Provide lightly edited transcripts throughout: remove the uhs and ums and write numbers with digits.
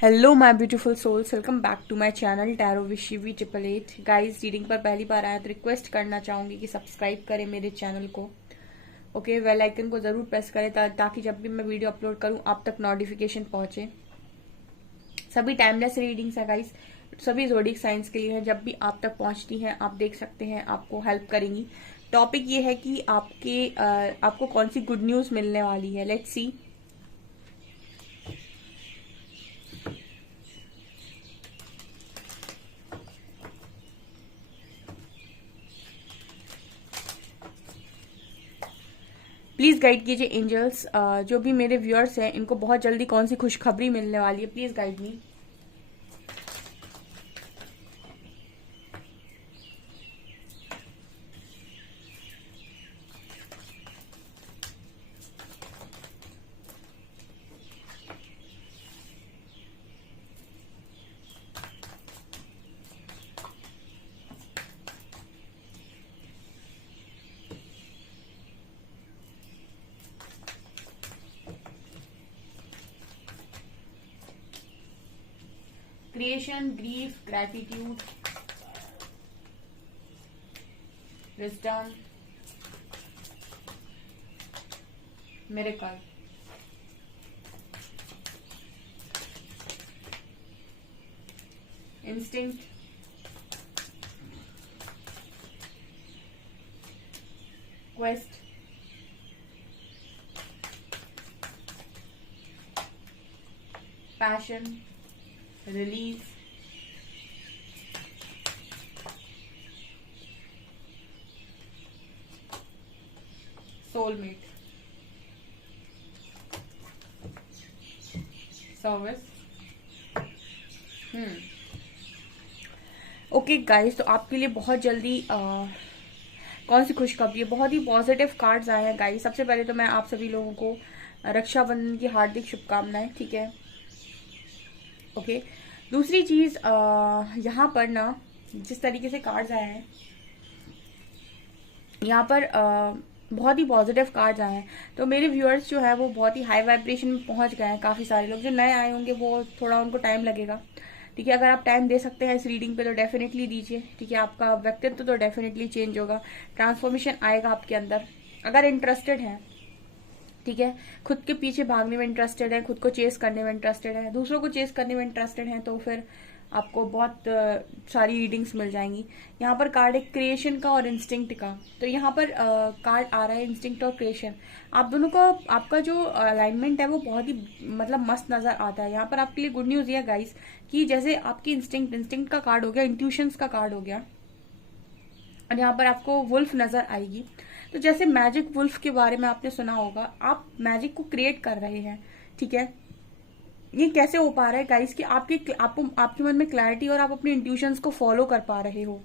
Hello my beautiful souls, welcome back to my channel tarot with Shivi 888। Guys, reading पर पहली बार आया तो request करना चाहूंगी कि सब्सक्राइब करें मेरे चैनल को। ओके, बेल आइकन को जरूर प्रेस करें ताकि जब भी मैं वीडियो अपलोड करूं आप तक नोटिफिकेशन पहुंचे। सभी टाइमलेस रीडिंग्स है गाइस, सभी ज़ोडिक साइंस के लिए है। जब भी आप तक पहुंचती हैं आप देख सकते हैं, आपको हेल्प करेंगी। टॉपिक ये है कि आपको कौन सी गुड न्यूज मिलने वाली है। Let's see. प्लीज गाइड कीजिए एंजल्स, जो भी मेरे व्यूअर्स हैं इनको बहुत जल्दी कौन सी खुशखबरी मिलने वाली है। Please guide me. Creation, grief, gratitude, wisdom, miracle. Instinct, quest, passion, release, soulmate, service. Okay guys, तो आपके लिए बहुत जल्दी कौन सी खुशखबरी है। बहुत ही पॉजिटिव कार्ड्स आए हैं गाइस। सबसे पहले तो मैं आप सभी लोगों को रक्षाबंधन की हार्दिक शुभकामनाएं, ठीक है। ओके, दूसरी चीज, यहाँ पर ना जिस तरीके से कार्ड्स आए हैं, यहाँ पर बहुत ही पॉजिटिव कार्ड्स आए हैं। तो मेरे व्यूअर्स जो है वो बहुत ही हाई वाइब्रेशन में पहुंच गए हैं। काफी सारे लोग जो नए आए होंगे वो थोड़ा उनको टाइम लगेगा, ठीक है। अगर आप टाइम दे सकते हैं इस रीडिंग पे तो डेफिनेटली दीजिए, ठीक है। आपका व्यक्तित्व तो डेफिनेटली चेंज होगा, ट्रांसफॉर्मेशन आएगा आपके अंदर। अगर इंटरेस्टेड है, ठीक है, खुद के पीछे भागने में इंटरेस्टेड है, खुद को चेस करने में इंटरेस्टेड है, दूसरों को चेस करने में इंटरेस्टेड है, तो फिर आपको बहुत सारी रीडिंग्स मिल जाएंगी। यहाँ पर कार्ड है क्रिएशन का और इंस्टिंक्ट का। तो यहाँ पर कार्ड आ रहा है इंस्टिंक्ट और क्रिएशन। आप दोनों का आपका जो अलाइनमेंट है वो बहुत ही मतलब मस्त नजर आता है। यहाँ पर आपके लिए गुड न्यूज ये गाइस कि जैसे आपकी इंस्टिंक्ट का कार्ड हो गया, इंट्यूशंस का कार्ड हो गया, और यहाँ पर आपको वुल्फ नजर आएगी। तो जैसे मैजिक वुल्फ के बारे में आपने सुना होगा, आप मैजिक को क्रिएट कर रहे हैं, ठीक है। ये कैसे हो पा रहा है गाइस कि आपके मन में क्लैरिटी और आप अपने इंट्यूशंस को फॉलो कर पा रहे हो,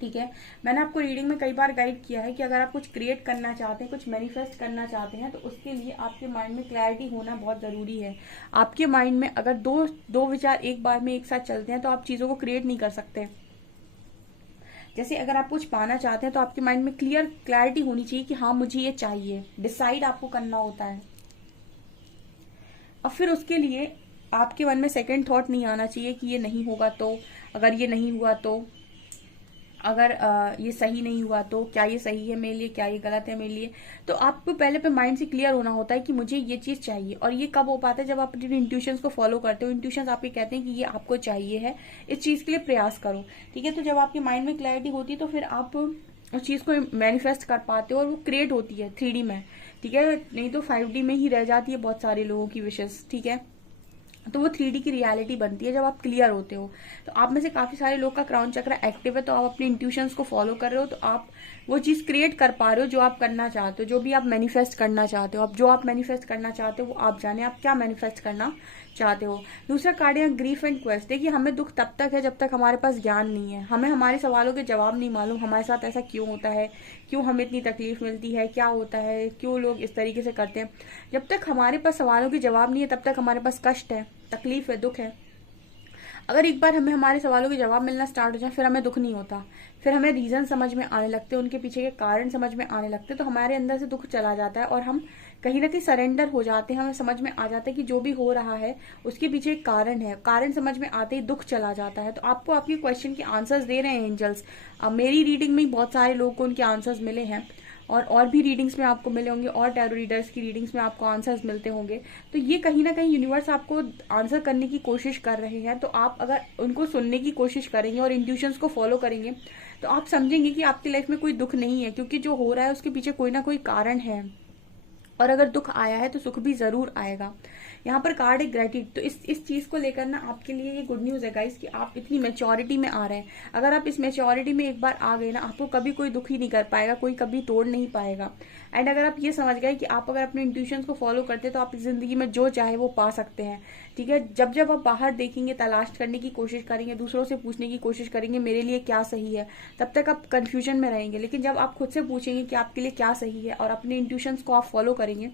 ठीक है। मैंने आपको रीडिंग में कई बार गाइड किया है कि अगर आप कुछ क्रिएट करना चाहते हैं, कुछ मैनिफेस्ट करना चाहते हैं, तो उसके लिए आपके माइंड में क्लैरिटी होना बहुत जरूरी है। आपके माइंड में अगर दो विचार एक बार में एक साथ चलते हैं तो आप चीजों को क्रिएट नहीं कर सकते। जैसे अगर आप कुछ पाना चाहते हैं तो आपके माइंड में क्लैरिटी होनी चाहिए कि हाँ मुझे ये चाहिए, डिसाइड आपको करना होता है। और फिर उसके लिए आपके मन में सेकंड थॉट नहीं आना चाहिए कि ये नहीं होगा तो, अगर ये नहीं हुआ तो, अगर ये सही नहीं हुआ तो, क्या ये सही है मेरे लिए, क्या ये गलत है मेरे लिए। तो आपको पहले पे माइंड से क्लियर होना होता है कि मुझे ये चीज चाहिए। और ये कब हो पाता है? जब आप अपने इंट्यूशंस को फॉलो करते हो। इंट्यूशंस आपके कहते हैं कि ये आपको चाहिए है, इस चीज के लिए प्रयास करो, ठीक है। तो जब आपके माइंड में क्लैरिटी होती है तो फिर आप उस चीज को मैनिफेस्ट कर पाते हो और वो क्रिएट होती है 3D में, ठीक है। नहीं तो 5D में ही रह जाती है बहुत सारे लोगों की विशेष, ठीक है। तो वो 3D की रियलिटी बनती है जब आप क्लियर होते हो। तो आप में से काफी सारे लोग का क्राउन चक्र एक्टिव है, तो आप अपने इंट्यूशंस को फॉलो कर रहे हो, तो आप वो चीज क्रिएट कर पा रहे हो जो आप करना चाहते हो, जो भी आप मैनिफेस्ट करना चाहते हो। अब जो आप मैनिफेस्ट करना चाहते हो वो आप जाने आप क्या मैनिफेस्ट करना चाहते हो। दूसरा कार्ड है ग्रीफ एंड क्वेस्ट। देखिए, हमें दुख तब तक है जब तक हमारे पास ज्ञान नहीं है, हमें हमारे सवालों के जवाब नहीं मालूम, हमारे साथ ऐसा क्यों होता है, क्यों हमें इतनी तकलीफ मिलती है, क्या होता है, क्यों लोग इस तरीके से करते हैं। जब तक हमारे पास सवालों के जवाब नहीं है तब तक हमारे पास कष्ट है, तकलीफ है, दुख है। अगर एक बार हमें हमारे सवालों के जवाब मिलना स्टार्ट हो जाए फिर हमें दुख नहीं होता, फिर हमें रीजन समझ में आने लगते, उनके पीछे के कारण समझ में आने लगते, तो हमारे अंदर से दुख चला जाता है और हम कहीं ना कहीं सरेंडर हो जाते हैं, हमें समझ में आ जाता है कि जो भी हो रहा है उसके पीछे एक कारण है, कारण समझ में आते ही दुख चला जाता है। तो आपको आपके क्वेश्चन के आंसर्स दे रहे हैं एंजल्स। मेरी रीडिंग में बहुत सारे लोगों को उनके आंसर्स मिले हैं, और भी रीडिंग्स में आपको मिले होंगे, और टैरो रीडर्स की रीडिंग्स में आपको आंसर्स मिलते होंगे। तो ये कहीं ना कहीं यूनिवर्स आपको आंसर करने की कोशिश कर रहे हैं। तो आप अगर उनको सुनने की कोशिश करेंगे और इंट्यूशंस को फॉलो करेंगे तो आप समझेंगे कि आपकी लाइफ में कोई दुख नहीं है, क्योंकि जो हो रहा है उसके पीछे कोई ना कोई कारण है। और अगर दुख आया है तो सुख भी जरूर आएगा। यहाँ पर कार्ड है ग्रेटिट्यूड। तो इस चीज को लेकर ना आपके लिए ये गुड न्यूज है गाइस कि आप इतनी मेच्योरिटी में आ रहे हैं। अगर आप इस मेच्योरिटी में एक बार आ गए ना, आपको कभी कोई दुख ही नहीं कर पाएगा, कोई कभी तोड़ नहीं पाएगा। एंड अगर आप ये समझ गए कि आप अगर अपने इंट्यूशंस को फॉलो करते हैं तो आप इस जिंदगी में जो चाहे वो पा सकते हैं। ठीक है, जब जब आप बाहर देखेंगे, तलाश करने की कोशिश करेंगे, दूसरों से पूछने की कोशिश करेंगे मेरे लिए क्या सही है, तब तक आप कंफ्यूजन में रहेंगे। लेकिन जब आप खुद से पूछेंगे कि आपके लिए क्या सही है और अपने इंट्यूशंस को आप फॉलो करेंगे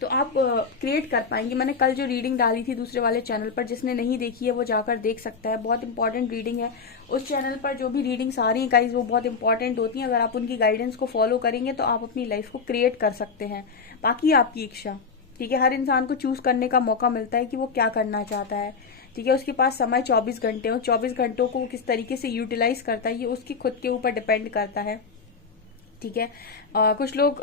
तो आप क्रिएट कर पाएंगे। मैंने कल जो रीडिंग डाली थी दूसरे वाले चैनल पर, जिसने नहीं देखी है वो जाकर देख सकता है, बहुत इंपॉर्टेंट रीडिंग है। उस चैनल पर जो भी रीडिंग्स आ रही हैं गाइज वो बहुत इंपॉर्टेंट होती हैं। अगर आप उनकी गाइडेंस को फॉलो करेंगे तो आप अपनी लाइफ को क्रिएट कर सकते हैं। बाकी आपकी इच्छा, ठीक है, हर इंसान को चूज करने का मौका मिलता है कि वो क्या करना चाहता है। ठीक है, उसके पास समय 24 घंटे हो, 24 घंटों को वो किस तरीके से यूटिलाइज करता है ये उसकी खुद के ऊपर डिपेंड करता है। ठीक है, कुछ लोग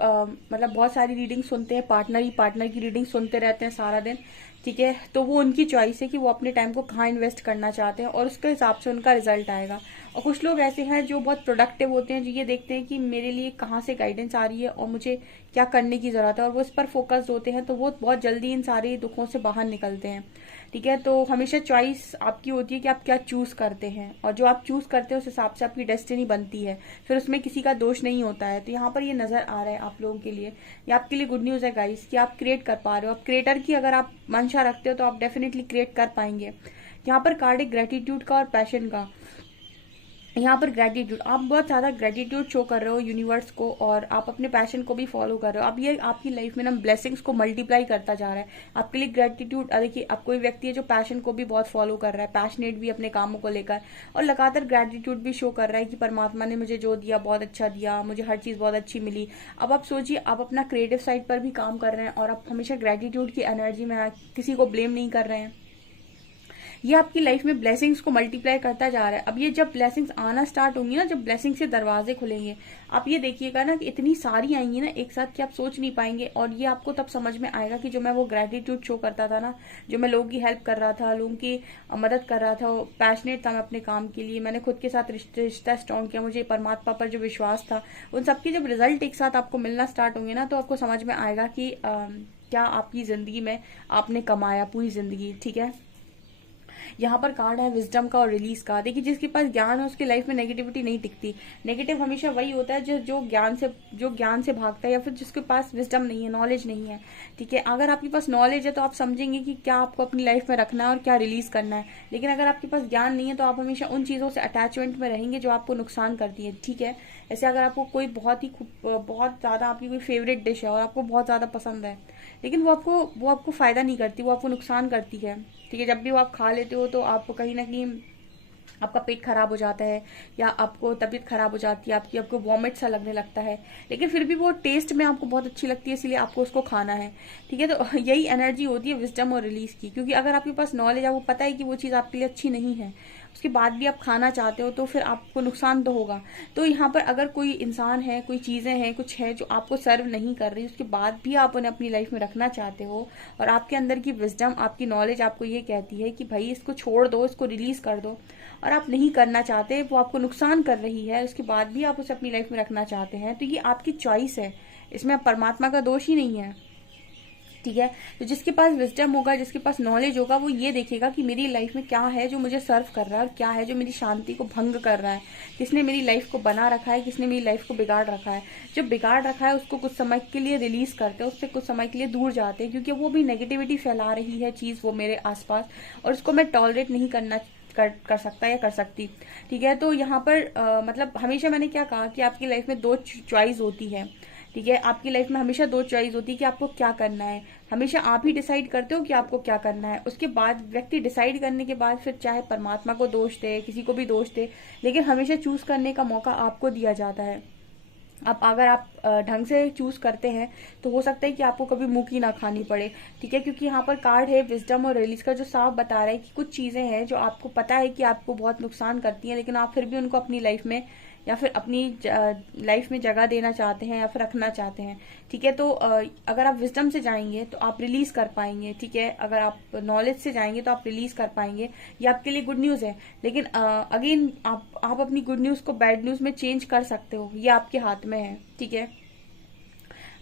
मतलब बहुत सारी रीडिंग सुनते हैं, पार्टनर की रीडिंग सुनते रहते हैं सारा दिन। ठीक है, तो वो उनकी चॉइस है कि वो अपने टाइम को कहाँ इन्वेस्ट करना चाहते हैं और उसके हिसाब से उनका रिजल्ट आएगा। और कुछ लोग ऐसे हैं जो बहुत प्रोडक्टिव होते हैं, जो ये देखते हैं कि मेरे लिए कहाँ से गाइडेंस आ रही है और मुझे क्या करने की जरूरत है, और वो इस पर फोकस्ड होते हैं, तो वो बहुत जल्दी इन सारे दुखों से बाहर निकलते हैं। ठीक है, तो हमेशा चॉइस आपकी होती है कि आप क्या चूज करते हैं, और जो आप चूज करते हैं उस हिसाब से आपकी डेस्टिनी बनती है, फिर उसमें किसी का दोष नहीं होता है। तो यहाँ पर ये नजर आ रहा है आप लोगों के लिए, ये आपके लिए गुड न्यूज है गाइस कि आप क्रिएट कर पा रहे हो। आप क्रिएटर की अगर आप मंशा रखते हो तो आप डेफिनेटली क्रिएट कर पाएंगे। यहाँ पर कार्ड है ग्रेटिट्यूड का और पैशन का। यहाँ पर ग्रेटिट्यूड, आप बहुत ज्यादा ग्रेटिट्यूड शो कर रहे हो यूनिवर्स को, और आप अपने पैशन को भी फॉलो कर रहे हो। अब ये आपकी लाइफ में ना ब्लेसिंग्स को मल्टीप्लाई करता जा रहा है आपके लिए ग्रेटिट्यूड। देखिए, अब कोई व्यक्ति है जो पैशन को भी बहुत फॉलो कर रहा है, पैशनेट भी अपने कामों को लेकर, और लगातार ग्रेटिट्यूड भी शो कर रहा है कि परमात्मा ने मुझे जो दिया बहुत अच्छा दिया, मुझे हर चीज बहुत अच्छी मिली। अब आप सोचिए, आप अपना क्रिएटिव साइड पर भी काम कर रहे हैं और आप हमेशा ग्रेटिट्यूड की एनर्जी में किसी को ब्लेम नहीं कर रहे हैं। ये आपकी लाइफ में ब्लेसिंग्स को मल्टीप्लाई करता जा रहा है। अब ये जब ब्लेसिंग्स आना स्टार्ट होंगी ना, जब ब्लेसिंग से दरवाजे खुलेंगे, आप ये देखिएगा ना कि इतनी सारी आएंगी ना एक साथ कि आप सोच नहीं पाएंगे। और ये आपको तब समझ में आएगा कि जो मैं वो ग्रेटिट्यूड शो करता था ना, जो मैं लोगों की हेल्प कर रहा था, लोगों की मदद कर रहा था, वो पैशनेट था मैं अपने काम के लिए, मैंने खुद के साथ रिश्ता स्ट्रॉन्ग किया, मुझे परमात्मा पर जो विश्वास था, उन सबके जब रिजल्ट एक साथ आपको मिलना स्टार्ट होंगे ना, तो आपको समझ में आएगा कि क्या आपकी जिंदगी में आपने कमाया पूरी जिंदगी। ठीक है, यहाँ पर कार्ड है विजडम का और रिलीज का। देखिए, जिसके पास ज्ञान है उसकी लाइफ में नेगेटिविटी नहीं टिकती। नेगेटिव हमेशा वही होता है जो ज्ञान से भागता है, या फिर जिसके पास विजडम नहीं है, नॉलेज नहीं है। ठीक है, अगर आपके पास नॉलेज है तो आप समझेंगे कि क्या आपको अपनी लाइफ में रखना है और क्या रिलीज करना है। लेकिन अगर आपके पास ज्ञान नहीं है तो आप हमेशा उन चीजों से अटैचमेंट में रहेंगे जो आपको नुकसान करती है। ठीक है, ऐसे अगर आपको कोई बहुत ज्यादा आपकी कोई फेवरेट डिश है और आपको बहुत ज्यादा पसंद है, लेकिन वो आपको फायदा नहीं करती, वो आपको नुकसान करती है। ठीक है, जब भी वो आप खा लेते हो तो आपको कहीं ना कहीं आपका पेट खराब हो जाता है, या आपको तबीयत खराब हो जाती है, आपको वॉमिट सा लगने लगता है, लेकिन फिर भी वो टेस्ट में आपको बहुत अच्छी लगती है, इसलिए आपको उसको खाना है। ठीक है, तो यही एनर्जी होती है विजडम और रिलीज की। क्योंकि अगर आपके पास नॉलेज है, वो पता है कि वो चीज आपके लिए अच्छी नहीं है, उसके बाद भी आप खाना चाहते हो, तो फिर आपको नुकसान तो होगा। तो यहाँ पर अगर कोई इंसान है, कोई चीजें हैं, कुछ है जो आपको सर्व नहीं कर रही, उसके बाद भी आप उन्हें अपनी लाइफ में रखना चाहते हो, और आपके अंदर की विजडम, आपकी नॉलेज आपको ये कहती है कि भाई इसको छोड़ दो, इसको रिलीज कर दो, और आप नहीं करना चाहते, वो आपको नुकसान कर रही है, उसके बाद भी आप उसे अपनी लाइफ में रखना चाहते हैं, तो ये आपकी चॉइस है, इसमें परमात्मा का दोष ही नहीं है। ठीक है, तो जिसके पास विजडम होगा, जिसके पास नॉलेज होगा, वो ये देखेगा कि मेरी लाइफ में क्या है जो मुझे सर्व कर रहा है, और क्या है जो मेरी शांति को भंग कर रहा है, किसने मेरी लाइफ को बना रखा है, किसने मेरी लाइफ को बिगाड़ रखा है। जो बिगाड़ रखा है उसको कुछ समय के लिए रिलीज करते हैं, उससे कुछ समय के लिए दूर जाते हैं, क्योंकि वो भी नेगेटिविटी फैला रही है चीज वो मेरे आसपास, और उसको मैं टॉलरेट नहीं कर सकता या कर सकती। ठीक है, तो यहाँ पर मतलब हमेशा मैंने क्या कहा कि आपकी लाइफ में दो चॉइस होती है। ठीक है, आपकी लाइफ में हमेशा दो चॉइस होती है कि आपको क्या करना है। हमेशा आप ही डिसाइड करते हो कि आपको क्या करना है, उसके बाद व्यक्ति डिसाइड करने के बाद फिर चाहे परमात्मा को दोष दे, किसी को भी दोष दे, लेकिन हमेशा चूज करने का मौका आपको दिया जाता है। अगर आप ढंग से चूज करते हैं तो हो सकता है कि आपको कभी मुंह की ना खानी पड़े। ठीक है, क्योंकि यहाँ पर कार्ड है विजडम और रिलीज का, जो साफ बता रहा है कि कुछ चीजें हैं जो आपको पता है कि आपको बहुत नुकसान करती हैं, लेकिन आप फिर भी उनको अपनी लाइफ में या फिर अपनी लाइफ में जगह देना चाहते हैं या फिर रखना चाहते हैं। ठीक है, तो अगर आप विजडम से जाएंगे तो आप रिलीज कर पाएंगे। ठीक है, अगर आप नॉलेज से जाएंगे तो आप रिलीज कर पाएंगे। ये आपके लिए गुड न्यूज है, लेकिन अगेन आप अपनी गुड न्यूज को बैड न्यूज में चेंज कर सकते हो, ये आपके हाथ में है। ठीक है,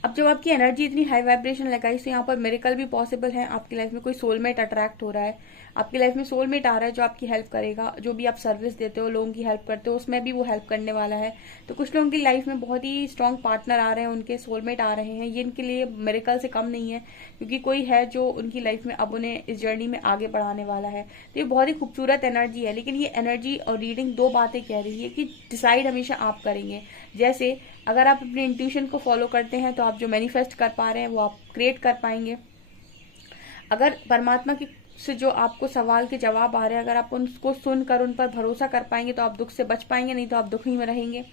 अब जब आपकी एनर्जी इतनी हाई वाइब्रेशन लगाई तो यहाँ पर मिरेकल भी पॉसिबल है। आपकी लाइफ में कोई सोलमेट अट्रैक्ट हो रहा है, आपकी लाइफ में सोलमेट आ रहा है जो आपकी हेल्प करेगा। जो भी आप सर्विस देते हो, लोगों की हेल्प करते हो, उसमें भी वो हेल्प करने वाला है। तो कुछ लोगों की लाइफ में बहुत ही स्ट्रांग पार्टनर आ रहे हैं, उनके सोलमेट आ रहे हैं। ये इनके लिए मिरेकल से कम नहीं है, क्योंकि कोई है जो उनकी लाइफ में अब उन्हें इस जर्नी में आगे बढ़ाने वाला है। तो ये बहुत ही खूबसूरत एनर्जी है। लेकिन ये एनर्जी और रीडिंग दो बातें कह रही है कि डिसाइड हमेशा आप करेंगे। जैसे अगर आप अपने इंट्यूशन को फॉलो करते हैं तो आप जो मैनिफेस्ट कर पा रहे हैं वो आप क्रिएट कर पाएंगे। अगर परमात्मा की से जो आपको सवाल के जवाब आ रहे हैं, अगर आप उनको सुनकर उन पर भरोसा कर पाएंगे तो आप दुख से बच पाएंगे, नहीं तो आप दुखी में रहेंगे।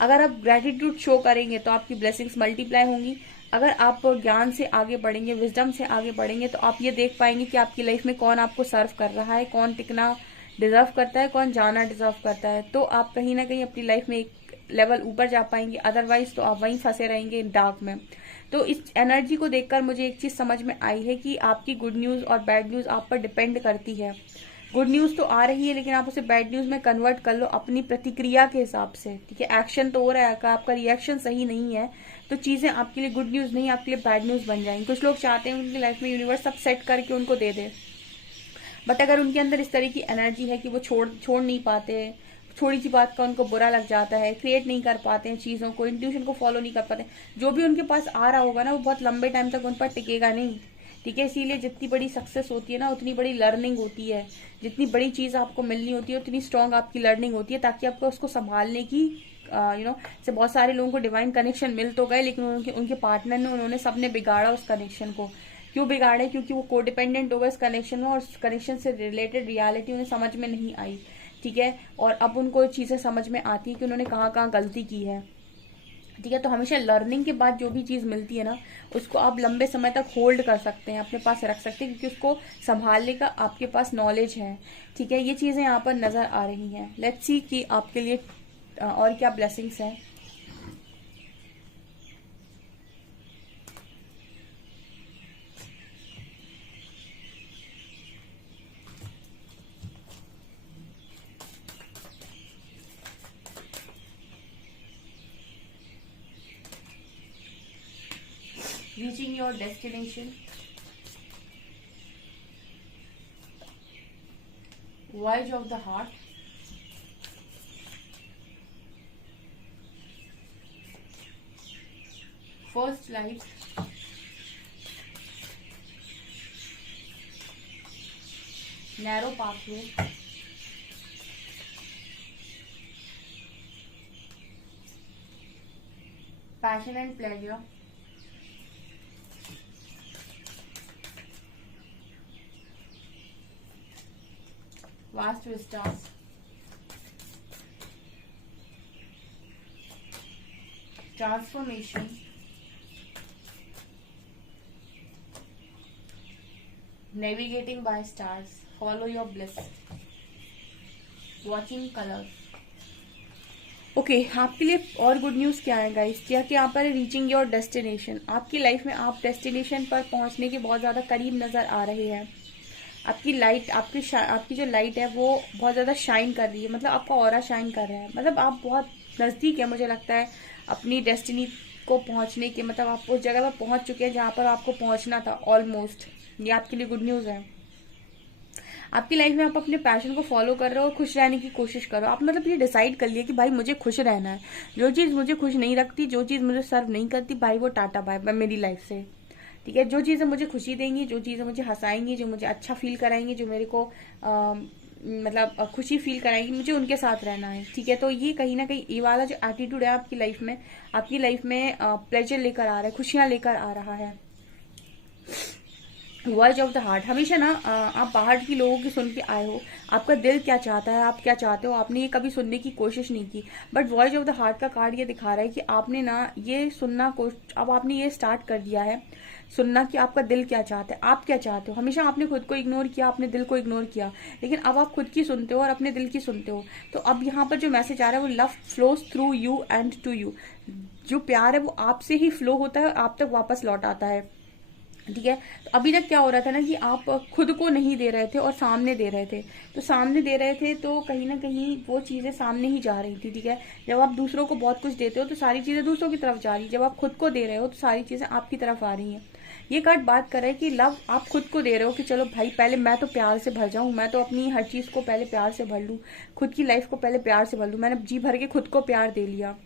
अगर आप ग्रेटिट्यूड शो करेंगे तो आपकी ब्लेसिंग्स मल्टीप्लाई होंगी। अगर आप ज्ञान से आगे बढ़ेंगे, विजडम से आगे बढ़ेंगे, तो आप ये देख पाएंगे कि आपकी लाइफ में कौन आपको सर्व कर रहा है, कौन टिकना डिजर्व करता है, कौन जाना डिजर्व करता है। तो आप कहीं ना कहीं अपनी लाइफ में एक लेवल ऊपर जा पाएंगे, अदरवाइज तो आप वहीं फंसे रहेंगे डार्क में। तो इस एनर्जी को देखकर मुझे एक चीज समझ में आई है कि आपकी गुड न्यूज और बैड न्यूज आप पर डिपेंड करती है। गुड न्यूज तो आ रही है, लेकिन आप उसे बैड न्यूज में कन्वर्ट कर लो अपनी प्रतिक्रिया के हिसाब से। ठीक है, एक्शन तो हो रहा है, आपका रिएक्शन सही नहीं है तो चीजें आपके लिए गुड न्यूज नहीं, आपके लिए बैड न्यूज बन जाएंगी। कुछ लोग चाहते हैं उनकी लाइफ में यूनिवर्स सब सेट करके उनको दे दे, बट अगर उनके अंदर इस तरह की एनर्जी है कि वो छोड़ नहीं पाते, थोड़ी सी बात का उनको बुरा लग जाता है, क्रिएट नहीं कर पाते हैं चीजों को, इंट्यूशन को फॉलो नहीं कर पाते, जो भी उनके पास आ रहा होगा ना वो बहुत लंबे टाइम तक उन पर टिकेगा नहीं। ठीक है, इसीलिए जितनी बड़ी सक्सेस होती है ना उतनी बड़ी लर्निंग होती है। जितनी बड़ी चीज आपको मिलनी होती है उतनी स्ट्रांग आपकी लर्निंग होती है, ताकि आपको उसको संभालने की से बहुत सारे लोगों को डिवाइन कनेक्शन मिल तो गए, लेकिन उनके पार्टनर ने, उन्होंने सबने बिगाड़ा उस कनेक्शन को। क्यों बिगाड़े? क्योंकि वो कोडिपेंडेंट हो गए इस कनेक्शन में, और उस कनेक्शन से रिलेटेड रियलिटी उन्हें समझ में नहीं आई। ठीक है, और अब उनको चीजें समझ में आती है कि उन्होंने कहाँ कहाँ गलती की है। ठीक है, तो हमेशा लर्निंग के बाद जो भी चीज मिलती है ना उसको आप लंबे समय तक होल्ड कर सकते हैं, अपने पास रख सकते हैं, क्योंकि उसको संभालने का आपके पास नॉलेज है। ठीक है, ये चीजें यहाँ पर नजर आ रही हैं। लेट्स सी कि आपके लिए और क्या ब्लेसिंग्स हैं। Reaching your destination, voyage of the heart, first life, narrow pathway, passion and pleasure, vast vistas, transformation, navigating by stars, follow your bliss, watching colors। Okay, आपके लिए और गुड न्यूज क्या है गाइस? क्या कि यहाँ पर रीचिंग योर डेस्टिनेशन, आपकी लाइफ में आप डेस्टिनेशन पर पहुंचने के बहुत ज्यादा करीब नजर आ रहे हैं। आपकी लाइट, आपकी जो लाइट है वो बहुत ज्यादा शाइन कर रही है, मतलब आपका ऑरा शाइन कर रहा है, मतलब आप बहुत नजदीक है मुझे लगता है अपनी डेस्टिनी को पहुंचने के। मतलब आप उस जगह पर पहुंच चुके हैं जहां पर आपको पहुंचना था ऑलमोस्ट। ये आपके लिए गुड न्यूज है। आपकी लाइफ में आप अपने पैशन को फॉलो कर रहे हो और खुश रहने की कोशिश करो। आप मतलब ये डिसाइड कर लिया कि भाई मुझे खुश रहना है। जो चीज मुझे खुश नहीं रखती, जो चीज मुझे सर्व नहीं करती, भाई वो टाटा बाय बाय मेरी लाइफ से। ठीक है, जो चीजें मुझे खुशी देंगी, जो चीजें मुझे हंसाएंगी, जो मुझे अच्छा फील कराएंगी, जो मेरे को मतलब खुशी फील कराएंगी, मुझे उनके साथ रहना है। ठीक है, तो ये कहीं ना कहीं ये वाला जो एटीट्यूड है आपकी लाइफ में प्लेजर लेकर आ रहा है, खुशियां लेकर आ रहा है। वॉइस ऑफ द हार्ट, हमेशा ना आप बाहर की लोगों की सुन के आए हो, आपका दिल क्या चाहता है, आप क्या चाहते हो, आपने ये कभी सुनने की कोशिश नहीं की। But voice of the heart का कार्ड ये दिखा रहा है कि आपने ना ये सुनना अब आपने ये स्टार्ट कर दिया है सुनना कि आपका दिल क्या चाहता है, आप क्या चाहते हो। हमेशा आपने खुद को इग्नोर किया, अपने दिल को इग्नोर किया, लेकिन अब आप खुद की सुनते हो और अपने दिल की सुनते हो। तो अब यहाँ पर जो मैसेज आ रहा है वो love flows through you and to you, जो प्यार है वो आपसे ही फ्लो होता है और आप तक वापस लौट आता है। ठीक है, तो अभी तक क्या हो रहा था ना कि आप खुद को नहीं दे रहे थे और सामने दे रहे थे, तो सामने दे रहे थे तो कहीं ना कहीं वो चीजें सामने ही जा रही थी। ठीक है, जब आप दूसरों को बहुत कुछ देते हो तो सारी चीजें दूसरों की तरफ जा रही, जब आप खुद को दे रहे हो तो सारी चीजें आपकी तरफ आ रही हैं। ये कार्ड बात कर रहा है कि लव आप खुद को दे रहे हो कि चलो भाई पहले मैं तो प्यार से भर जाऊं, मैं तो अपनी हर चीज को पहले प्यार से भर लूं, खुद की लाइफ को पहले प्यार से भर लूं, मैंने जी भर के खुद को प्यार दे लिया।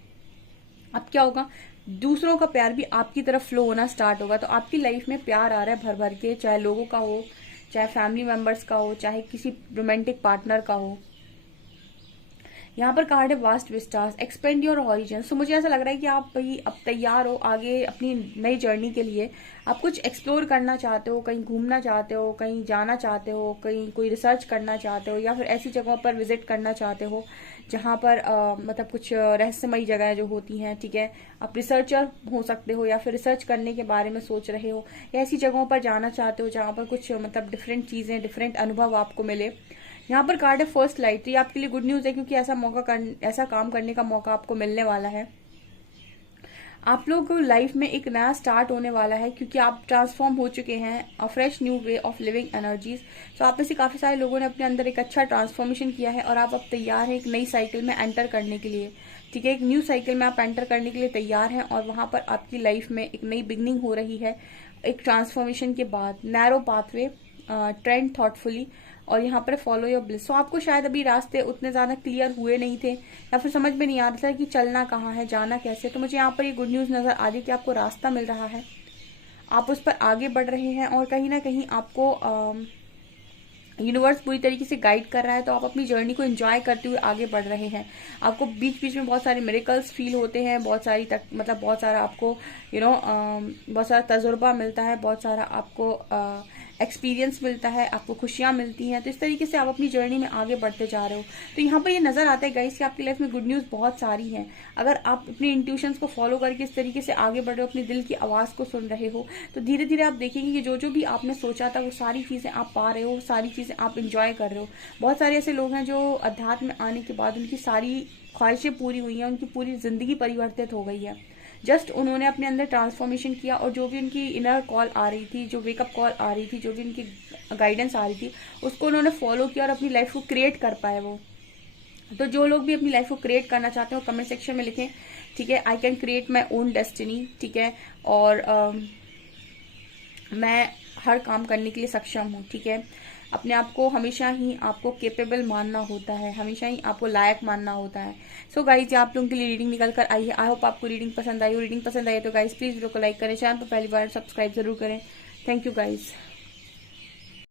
अब क्या होगा, दूसरों का प्यार भी आपकी तरफ फ्लो होना स्टार्ट होगा। तो आपकी लाइफ में प्यार आ रहा है भर भर के, चाहे लोगों का हो, चाहे फैमिली मेंबर्स का हो, चाहे किसी रोमांटिक पार्टनर का हो। यहाँ पर कार्ड है vast vistas, expand your horizon. So मुझे ऐसा लग रहा है कि आप भाई अब तैयार हो आगे अपनी नई जर्नी के लिए। आप कुछ एक्सप्लोर करना चाहते हो, कहीं घूमना चाहते हो, कहीं जाना चाहते हो, कहीं कोई रिसर्च करना चाहते हो, या फिर ऐसी जगहों पर विजिट करना चाहते हो जहाँ पर मतलब कुछ रहस्यमयी जगह जो होती हैं। ठीक है, आप रिसर्चर हो सकते हो या फिर रिसर्च करने के बारे में सोच रहे हो, या ऐसी जगहों पर जाना चाहते हो जहाँ पर कुछ मतलब डिफरेंट चीजें, डिफरेंट अनुभव आपको मिले। यहाँ पर कार्ड है फर्स्ट लाइट, तो ये आपके लिए गुड न्यूज है क्योंकि ऐसा काम करने का मौका आपको मिलने वाला है। आप लोग को लाइफ में एक नया स्टार्ट होने वाला है क्योंकि आप ट्रांसफॉर्म हो चुके हैं, अ fresh new way of living energies. तो आप में से काफी सारे लोगों ने अपने अंदर एक अच्छा ट्रांसफॉर्मेशन किया है और आप अब तैयार हैं एक नई साइकिल में एंटर करने के लिए। ठीक है, एक न्यू साइकिल में आप एंटर करने के लिए तैयार हैं और वहां पर आपकी लाइफ में एक नई बिगनिंग हो रही है एक ट्रांसफॉर्मेशन के बाद। नैरो पाथवे, ट्रेंड थॉटफुली, और यहाँ पर फॉलो योर ब्लिस। सो आपको शायद अभी रास्ते उतने ज्यादा क्लियर हुए नहीं थे या फिर समझ में नहीं आ रहा था कि चलना कहाँ है, जाना कैसे। तो मुझे यहाँ पर ये गुड न्यूज नजर आ रही है कि आपको रास्ता मिल रहा है, आप उस पर आगे बढ़ रहे हैं और कहीं ना कहीं आपको यूनिवर्स पूरी तरीके से गाइड कर रहा है। तो आप अपनी जर्नी को एंजॉय करते हुए आगे बढ़ रहे हैं। आपको बीच बीच में बहुत सारे मिरेकल्स फील होते हैं, बहुत सारी मतलब बहुत सारा आपको बहुत सारा तजुर्बा मिलता है, बहुत सारा आपको एक्सपीरियंस मिलता है, आपको खुशियां मिलती हैं। तो इस तरीके से आप अपनी जर्नी में आगे बढ़ते जा रहे हो। तो यहाँ पर ये नजर आता है गाइस कि आपकी लाइफ में गुड न्यूज बहुत सारी हैं। अगर आप अपनी इंट्यूशंस को फॉलो करके इस तरीके से आगे बढ़ रहे हो, अपने दिल की आवाज को सुन रहे हो, तो धीरे धीरे आप देखेंगे कि जो भी आपने सोचा था वो सारी चीजें आप पा रहे हो, सारी चीजें आप इंजॉय कर रहे हो। बहुत सारे ऐसे लोग हैं जो अध्यात्म में आने के बाद उनकी सारी ख्वाहिशें पूरी हुई हैं, उनकी पूरी जिंदगी परिवर्तित हो गई है। जस्ट उन्होंने अपने अंदर ट्रांसफॉर्मेशन किया और जो भी उनकी इनर कॉल आ रही थी, जो वेकअप कॉल आ रही थी, जो भी उनकी गाइडेंस आ रही थी, उसको उन्होंने फॉलो किया और अपनी लाइफ को क्रिएट कर पाए वो। तो जो लोग भी अपनी लाइफ को क्रिएट करना चाहते हो कमेंट सेक्शन में लिखें। ठीक है, I can create my own destiny. ठीक है, और मैं हर काम करने के लिए सक्षम हूँ। ठीक है, अपने आप को हमेशा ही आपको केपेबल मानना होता है, हमेशा ही आपको लायक मानना होता है। सो गाइज, आप लोगों के लिए रीडिंग निकल कर आई है। आई होप आपको रीडिंग पसंद आई हो। रीडिंग पसंद आई है तो गाइज प्लीज वीडियो को लाइक करें, चैनल पर पहली बार सब्सक्राइब जरूर करें। Thank you guys.